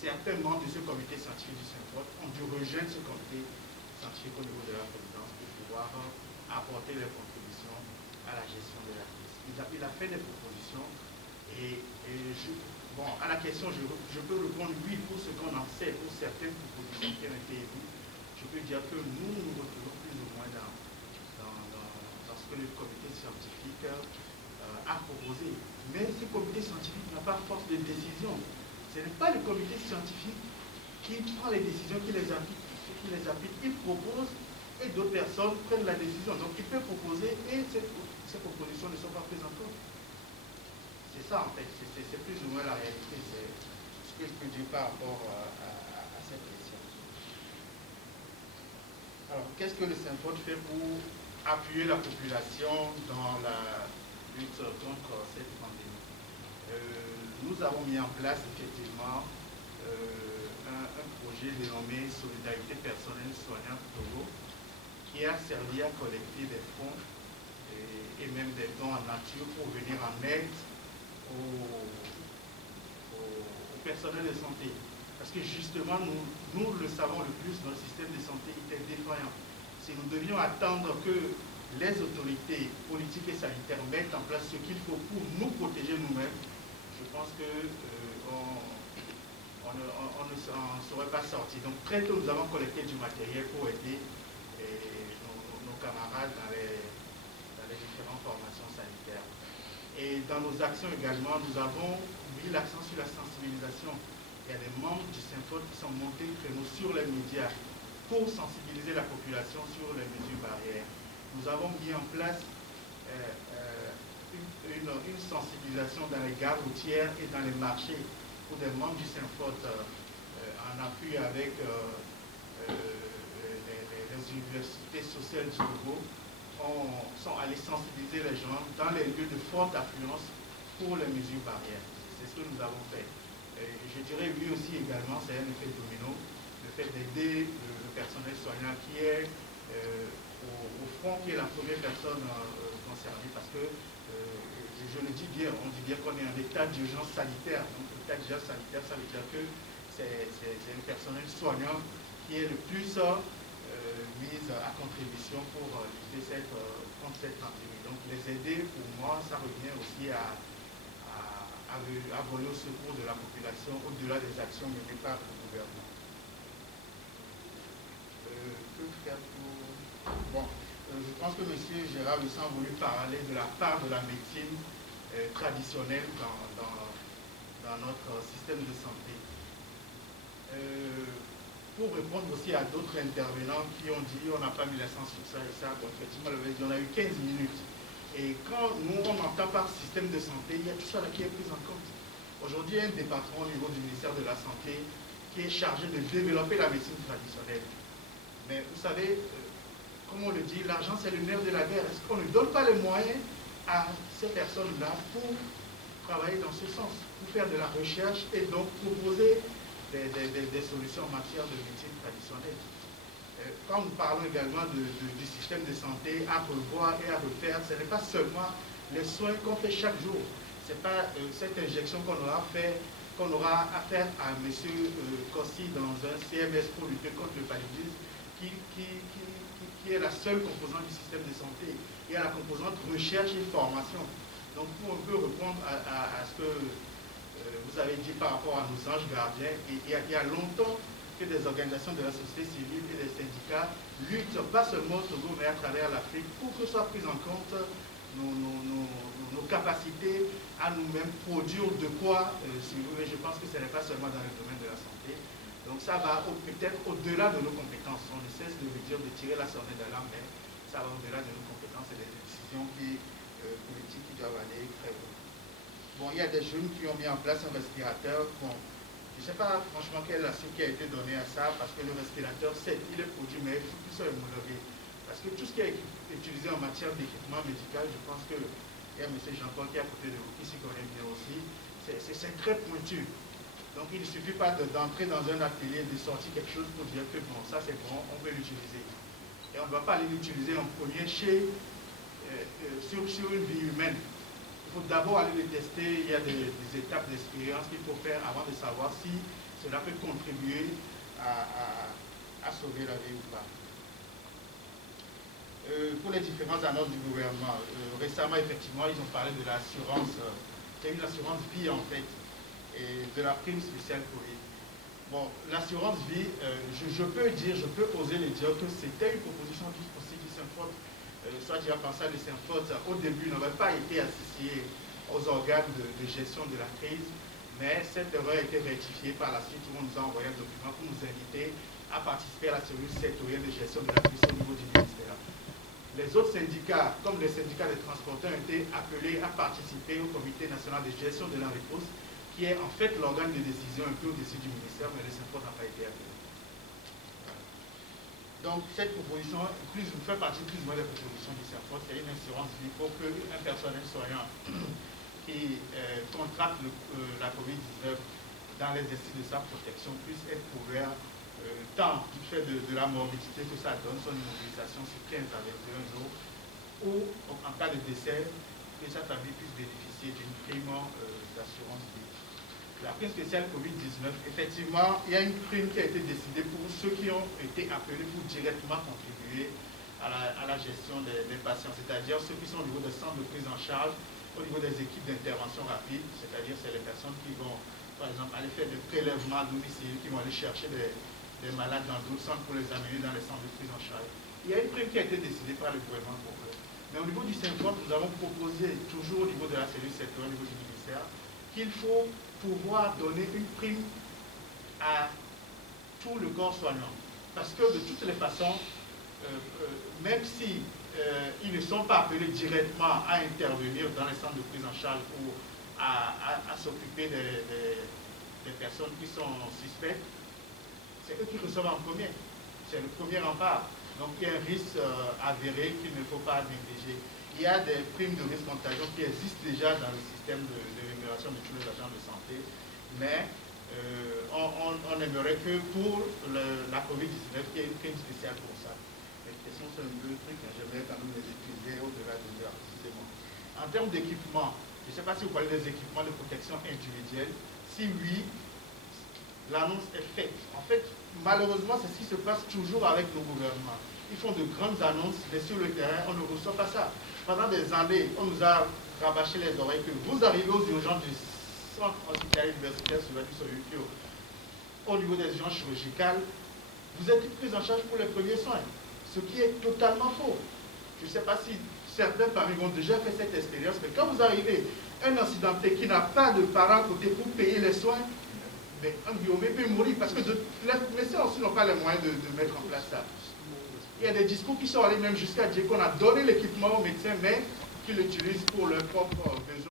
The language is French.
certains membres de ce comité scientifique du Saint-Paul ont dû rejoindre ce comité scientifique au niveau de la présidence pour pouvoir apporter leurs contributions à la gestion de la crise. Il a fait des propositions bon, à la question, je peux répondre oui pour ce qu'on en sait, pour certaines propositions qui ont été émises. Je peux dire que nous retrouvons plus ou moins dans ce que le comité scientifique a proposé. Mais ce comité scientifique n'a pas force de décision. Ce n'est pas le comité scientifique qui prend les décisions, qui les applique. Il propose et d'autres personnes prennent la décision. Donc il peut proposer et ces propositions ne sont pas prises en compte. C'est ça en fait, c'est plus ou moins la réalité, c'est ce que je peux dire par rapport à cette question. Alors, qu'est-ce que le Saint-Paul fait pour appuyer la population dans la lutte contre cette pandémie? Nous avons mis en place effectivement un projet dénommé Solidarité personnelle soignante Togo qui a servi à collecter des fonds et même des dons en nature pour venir en aide au personnel de santé. Parce que justement, nous le savons le plus, notre système de santé est défaillant. Si nous devions attendre que les autorités politiques et sanitaires mettent en place ce qu'il faut pour nous protéger nous-mêmes, je pense qu'on ne s'en serait pas sorti. Donc très tôt, nous avons collecté du matériel pour aider nos camarades dans les différentes formations sanitaires. Et dans nos actions également, nous avons mis l'accent sur la sensibilisation. Il y a des membres du Saint-Paul qui sont montés créneaux sur les médias pour sensibiliser la population sur les mesures barrières. Nous avons mis en place une sensibilisation dans les gares routières et dans les marchés pour des membres du Saint-Paul en appui avec les universités sociales du Togo sont allés sensibiliser les gens dans les lieux de forte affluence pour les mesures barrières. C'est ce que nous avons fait. Et je dirais lui aussi également, c'est un effet domino, le fait d'aider le personnel soignant qui est au front, qui est la première personne concernée, parce que, je le dis bien, on dit bien qu'on est en état d'urgence sanitaire. Donc l'état d'urgence sanitaire, ça veut dire que c'est le personnel soignant qui est le plus mise à contribution pour lutter contre cette pandémie. Donc les aider, pour moi, ça revient aussi à voler au secours de la population au-delà des actions menées par le gouvernement. Que faire pour... Bon, je pense que M. Gérard Lussan a voulu parler de la part de la médecine traditionnelle dans notre système de santé. Pour répondre aussi à d'autres intervenants qui ont dit on n'a pas mis l'accent sur ça et ça, bon, effectivement, on a eu 15 minutes. Et quand nous, on entend par système de santé, il y a tout ça là qui est pris en compte. Aujourd'hui, il y a un département au niveau du ministère de la Santé qui est chargé de développer la médecine traditionnelle. Mais vous savez, comme on le dit, l'argent c'est le nerf de la guerre. Est-ce qu'on ne donne pas les moyens à ces personnes-là pour travailler dans ce sens, pour faire de la recherche et donc proposer des solutions en matière de médecine traditionnelle? Quand nous parlons également du système de santé à revoir et à refaire, ce n'est pas seulement les soins qu'on fait chaque jour. Ce n'est pas cette injection qu'on aura à faire à M. Kossi dans un CMS pour lutter contre le paludisme qui est la seule composante du système de santé. Il y a la composante recherche et formation. Donc pour un peu répondre à ce que vous avez dit par rapport à nos anges gardiens, il y a longtemps que des organisations de la société civile et des syndicats luttent, pas seulement au Togo, mais à travers l'Afrique, pour que soient prises en compte nos capacités à nous-mêmes produire de quoi survivre. Et je pense que ce n'est pas seulement dans le domaine de la santé. Donc ça va peut-être au-delà de nos compétences. On ne cesse de le dire, de tirer la sonnette d'alarme, mais ça va au-delà de nos compétences et des décisions politiques qui doivent aller très haut. Bon, il y a des jeunes qui ont mis en place un respirateur. Bon, je ne sais pas franchement quelle est la suite qui a été donnée à ça, parce que le respirateur, c'est, il est produit, mais il faut qu'il soit homologué. Parce que tout ce qui est utilisé en matière d'équipement médical, je pense qu'il y a M. Jean-Paul qui est à côté de vous, qui s'y connaît bien aussi, c'est très pointu. Donc il ne suffit pas d'entrer dans un atelier, de sortir quelque chose pour dire que bon, ça c'est bon, on peut l'utiliser. Et on ne va pas aller l'utiliser en premier sur une vie humaine. Il faut d'abord aller le tester, il y a des étapes d'expérience qu'il faut faire avant de savoir si cela peut contribuer à sauver la vie ou pas. Pour les différentes annonces du gouvernement, récemment, effectivement, ils ont parlé de l'assurance, il y a une assurance vie en fait, et de la prime spéciale Covid. Bon, l'assurance vie, je peux oser le dire que c'était une proposition aussi du Saint-Faute. Soit tu as pensé à le Saint-Faute, au début, n'avait pas été associé aux organes de gestion de la crise, mais cette erreur a été rectifiée par la suite où on nous a envoyé un document pour nous inviter à participer à la cellule sectorielle de gestion de la crise au niveau du ministère. Les autres syndicats, comme les syndicats des transporteurs, ont été appelés à participer au comité national de gestion de la riposte, qui est en fait l'organe de décision un peu au-dessus du ministère, mais le Saint-Faute n'a pas été appelé. Donc cette proposition fait partie plus ou moins des propositions du Saint-Faute, c'est une assurance vie pour qu'un personnel soignant qui contracte la COVID-19 dans l'exercice de sa protection puisse être couvert tant du fait de la morbidité que ça donne, son immobilisation sur 15 à 21 jours, ou en cas de décès, que sa famille puisse bénéficier d'une prime d'assurance vie. La prime spéciale Covid-19, effectivement, il y a une prime qui a été décidée pour ceux qui ont été appelés pour directement contribuer à la gestion des patients, c'est-à-dire ceux qui sont au niveau des centres de prise en charge, au niveau des équipes d'intervention rapide, c'est-à-dire c'est les personnes qui vont, par exemple, aller faire des prélèvements à domicile, qui vont aller chercher des malades dans d'autres centres pour les amener dans les centres de prise en charge. Il y a une prime qui a été décidée par le gouvernement pour eux. Mais au niveau du Saint-Faute, nous avons proposé, toujours au niveau de la cellule sectorielle, au niveau du ministère, qu'il faut pouvoir donner une prime à tout le corps soignant. Parce que de toutes les façons, même si ils ne sont pas appelés directement à intervenir dans les centres de prise en charge ou à s'occuper des personnes qui sont suspectes, c'est eux qui reçoivent en premier. C'est le premier rempart. Donc il y a un risque avéré qu'il ne faut pas négliger. Il y a des primes de risque contagion qui existent déjà dans le système de rémunération de tous les agents de santé, mais on aimerait que pour la COVID-19, il y ait une prime spéciale pour ça. Les questions sont un peu trucs, mais j'aimerais quand même les utiliser au-delà de l'heure, précisément. En termes d'équipement, je ne sais pas si vous parlez des équipements de protection individuelle. Si oui, l'annonce est faite. En fait, malheureusement, c'est ce qui se passe toujours avec nos gouvernements. Ils font de grandes annonces, mais sur le terrain, on ne reçoit pas ça. Pendant des années, on nous a rabâché les oreilles que vous arrivez aux urgences du centre hospitalier universitaire sur la UPIO, au niveau des urgences chirurgicales, vous êtes pris en charge pour les premiers soins, ce qui est totalement faux. Je ne sais pas si certains parmi vous ont déjà fait cette expérience, mais quand vous arrivez, un accidenté qui n'a pas de parents à côté pour payer les soins, mais un Guillaume peut mourir parce que les médecins aussi n'ont pas les moyens de mettre en place ça. Il y a des discours qui sont allés même jusqu'à dire qu'on a donné l'équipement aux médecins, mais qu'ils l'utilisent pour leurs propres besoins.